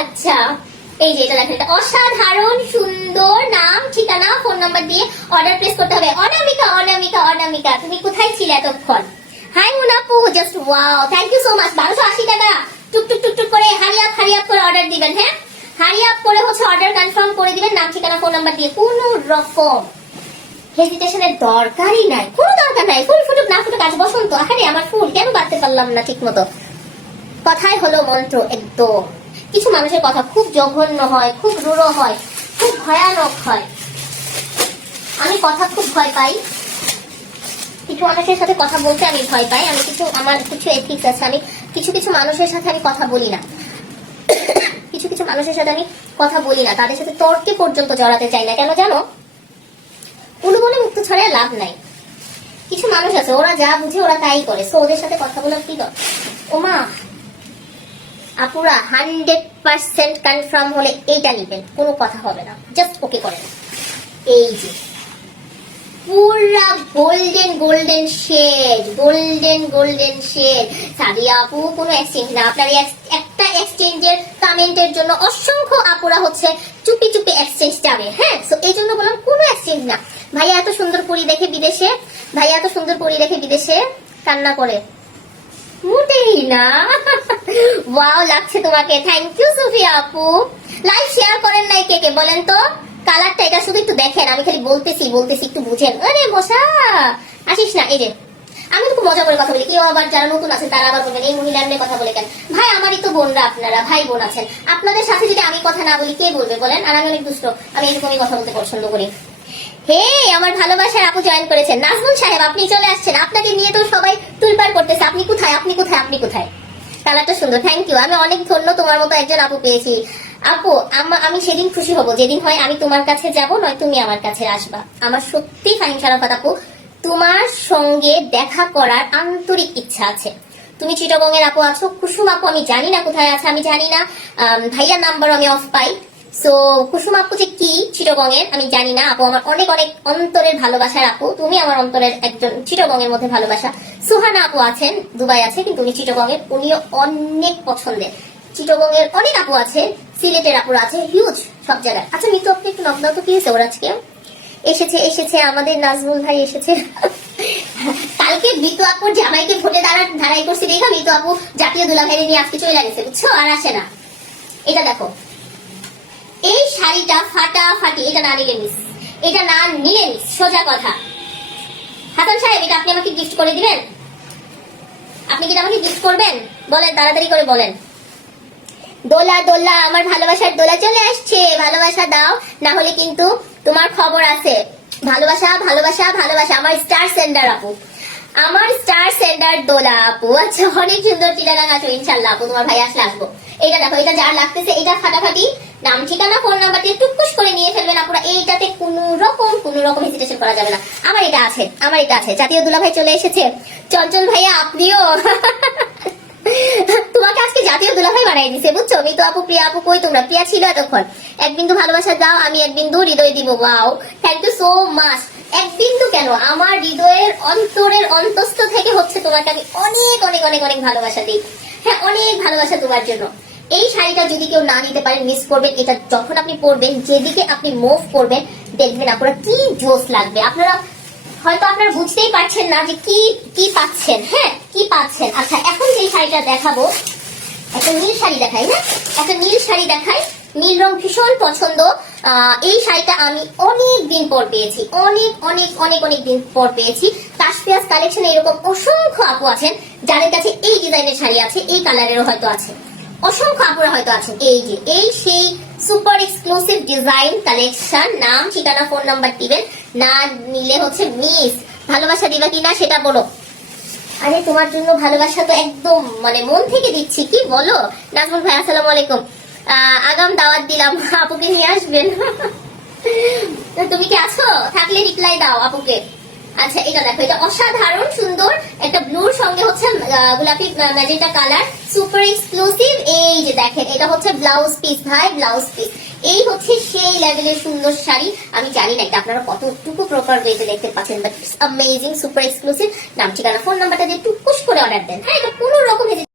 আচ্ছা, এই যে এটা দেখেন, এটা অসাধারণ সুন্দর, নাম ঠিকানা ফোন নাম্বার দিয়ে অর্ডার প্লেস করতে হবে। অনামিকা অনামিকা অনামিকা, তুমি কোথায় ছিলে এতক্ষণ? হাই মুনাপু, just wow, thank you so much. 1280 টাকা। টুক টুক টুক টুক করে হারি আপ করে অর্ডার দিবেন। হ্যাঁ, হারি আপ করে হচ্ছে অর্ডার কনফার্ম করে দিবেন, নাম ঠিকানা ফোন নাম্বার দিয়ে। কোনো রকম হেজিটেশনের দরকারই নাই, কোনো দরকার নাই। ফুল ফুটুক না ফুটুক, আজ বসন্ত। আরে আমার ফুল কেন বাড়তে পারলাম না ঠিক মতো? কথাই হলো মন্ত্র একদম। কিছু মানুষের কথা খুব জঘন্য হয়, খুব রূঢ় হয়, খুব ভয়ানক হয়। আমি কথা খুব ভয় পাই, কিছু মানুষের সাথে কথা বলতে আমি ভয় পাই। আমার কিছু এথিক্স আছে, আমি কিছু মানুষের সাথে আমি কথা বলি না। কিছু মানুষের সাথে আমি কথা বলি না, তাদের সাথে তর্কে পর্যন্ত জড়াতে চাই না। কেন জানো? উলু বলে মুক্ত ছড়ায় লাভ নাই। কিছু মানুষ আছে, ওরা যা বুঝে ওরা তাই করে, সো ওদের সাথে কথা বলার কি দরকার? ওমা আপুরা 100% কনফার্ম হলে এইটা নিবেন, কোনো কথা হবে না, জাস্ট ওকে করেন। এই যে পুরা golden shade, golden shade. Sadiya আপু কোনো এক্সচেঞ্জ না, আপনার একটা এক্সচেঞ্জের কমেন্টের জন্য অসংখ্য আপুরা হচ্ছে চুপি এক্সচেঞ্জ যাবে। হ্যাঁ, সো এই জন্য বললাম কোনো এক্সচেঞ্জ না। ভাইয়া এত সুন্দর পরি দেখে বিদেশে কান্না করে, মোটেই না। ওয়াও লাগছে তোমাকে, থ্যাংক ইউ সুফিয়া আপু। লাইভ শেয়ার করেন নাই কে কে বলেন তো? কালারটা এটা শুধু একটু দেখেন, আমি খালি বলতেছি একটু বুঝেন। আরে বসা আসিস না। এই যে আমি তো খুব মজা করে কথা বলি, কেউ আবার যারা নতুন আছেন তারা আবার বলবেন এই মহিলার নিয়ে কথা বলে কেন? ভাই আমারই তো বোনরা, আপনারা ভাই বোন আছেন, আপনাদের সাথে যদি আমি কথা না বলি কে বলবে বলেন? আর আমি অনেক দুষ্ট, আমি এরকমই কথা বলতে পছন্দ করি। হে আমার ভালোবাসার আপু জয়েন করেছেন, নাজমুল সাহেব আপনি চলে আসছেন, আপনাকে নিয়ে তো সবাই তুলপার করতেছে। আপনি কোথায়? কালারটা সুন্দর, থ্যাংক ইউ। আমি অনেক ধন্য, তোমার মতো একজন আপু পেয়েছি। আপু আমি সেদিন খুশি হব যেদিন হয় আমি তোমার কাছে যাব, নয় তুমি আমার কাছে আসবা। আমার সত্যি ফাইন শারাফাত আপু, তোমার সঙ্গে দেখা করার আন্তরিক ইচ্ছা আছে। তুমি চিটাগং এর আপু আছো, কুসুম আপু আমি জানি না কোথায় আছে, আমি জানি না। ভাইয়ার নাম্বার আমি অফ পাই, সো কুসুম আপু যে কি চিটাগং এর আমি জানি না। আপু আমার অনেক অন্তরের ভালোবাসার আপু, তুমি আমার অন্তরের একজন, চিটাগং এর মধ্যে ভালোবাসা। সুহানা আপু আছেন, দুবাই আছে, কিন্তু উনি চিটাগং এর, উনিও অনেক পছন্দের। চিটাগং এর অনেক আপু আছে, সিলেটের আপুর আছে, হিউজ সব জায়গায়। আচ্ছা মিতু আপনি একটু নকদাও তো, কি হয়েছে ওর আজকে? এসেছে আমাদের নাজমুল ভাই এসেছে। কালকে মিতু আপুর জামাইকে ভোটে দাঁড়াই করছি দেখা মিতু আপু জাতীয় দুলাভাইরে নিয়ে আজকে চলে গেছে, বুঝছো? আর আসে না। এটা দেখো, এই শাড়িটা ফাটাফাটি, এটা না নিলে মিস, সোজা কথা। হাসান সাহেব এটা আপনি আমাকে গিফট করে দিবেন? আপনি কি আমাকে গিফট করবেন? বলেন, তাড়াতাড়ি করে বলেন। দোলা আমার ভালোবাসার দোলা চলে আসছে, ভালোবাসা দাও, না হলে কিন্তু তোমার খবর আছে। ভালোবাসা আমার স্টার সেন্ডার আপু, দোলা আপু। আচ্ছা অনেক সুন্দর চিটাগাং আছো, ইনশাল্লাহ আপু তোমার ভাই আসলে আসবো। এটা দেখো, এটা যার লাগতেছে, এটা ফাটাফাটি, নাম ঠিকানা ফোন নাম্বার দিয়ে টুকুস করে নিয়ে ফেলবেন আপুরা। এইটাতে কোনো রকম হেজিটেশন করা যাবে না। আমার এটা আছে। জাতীয় দুলাভাই চলে এসেছে, চঞ্চল ভাইয়া আপনিও। তোমাকে আজকে জাতীয় দুলাভাই বানাই দিছে, বুঝছো? মিতু আপু, প্রিয়া আপু কই তোমরা? প্রিয়া ছিল এতক্ষণ। এক বিন্দু ভালোবাসা দাও, আমি এক বিন্দু হৃদয় দিব। Wow, thank you so much. এক বিন্দু কেন, আমার হৃদয়ের অন্তরের অন্তস্থ থেকে হচ্ছে তোমাকে আমি অনেক ভালোবাসা দিই। হ্যাঁ, অনেক ভালোবাসা তোমার জন্য। এই শাড়িটা যদি কেউ না নিতে পারেন মিস করবেন। এটা যখন আপনি পরবেন, যেদিকে আপনি মুভ করবেন দেখবেন আপনারা কি জোস লাগবে। আপনারা বুঝতেই পারছেন না যে কি পাচ্ছেন। হ্যাঁ, কি পাচ্ছেন। আচ্ছা এখন যে শাড়িটা দেখাবো, একটা নীল শাড়ি দেখাই। হ্যাঁ, একটা নীল শাড়ি দেখাই, নীল রং ভীষণ পছন্দ। এই শাড়িটা আমি অনেক দিন পর পেয়েছি, অনেক দিন পর পেয়েছি। কাশপিয়াস কালেকশনে এরকম অসংখ্য আপু আছেন যাদের কাছে এই ডিজাইনের শাড়ি আছে, এই কালারেরও হয়তো আছে, অসংখ্য আপুরা হয়তো আছেন। এই সেই সুপার এক্সক্লুসিভ ডিজাইন কালেকশন। নাম ঠিকানা ফোন নাম্বার দিবেন, না নিলে হচ্ছে মিস। ভালোবাসা দিবা কিনা সেটা বলো। আরে তোমার জন্য ভালোবাসা তো একদম মন থেকে দিচ্ছি, কি বলো? নাজমুল ভাই আসসালামু আলাইকুম, আগাম দাওয়াত দিলাম, আপুকে নিয়ে আসবেন। তুমি কি আছো? থাকলে রিপ্লাই দাও আপুকে। আচ্ছা এটা দেখো, এটা অসাধারণ সুন্দর, একটা ব্লুর সঙ্গে হচ্ছে গোলাপি ম্যাজেন্টা কালার, সুপার এক্সক্লুসিভ। এই যে দেখেন, এটা হচ্ছে ব্লাউজ পিস ভাই, ব্লাউজ পিস। এই হচ্ছে সেই লেভেলের সুন্দর শাড়ি। আমি জানি না এটা আপনারা কতটুকু প্রপার ওয়েতে দেখতে পাচ্ছেন, but it's amazing, super exclusive. নাম ঠিকানা ফোন নাম্বারটা দিয়ে টুকুস করে অর্ডার দেন। হ্যাঁ, এটা কোনো রকম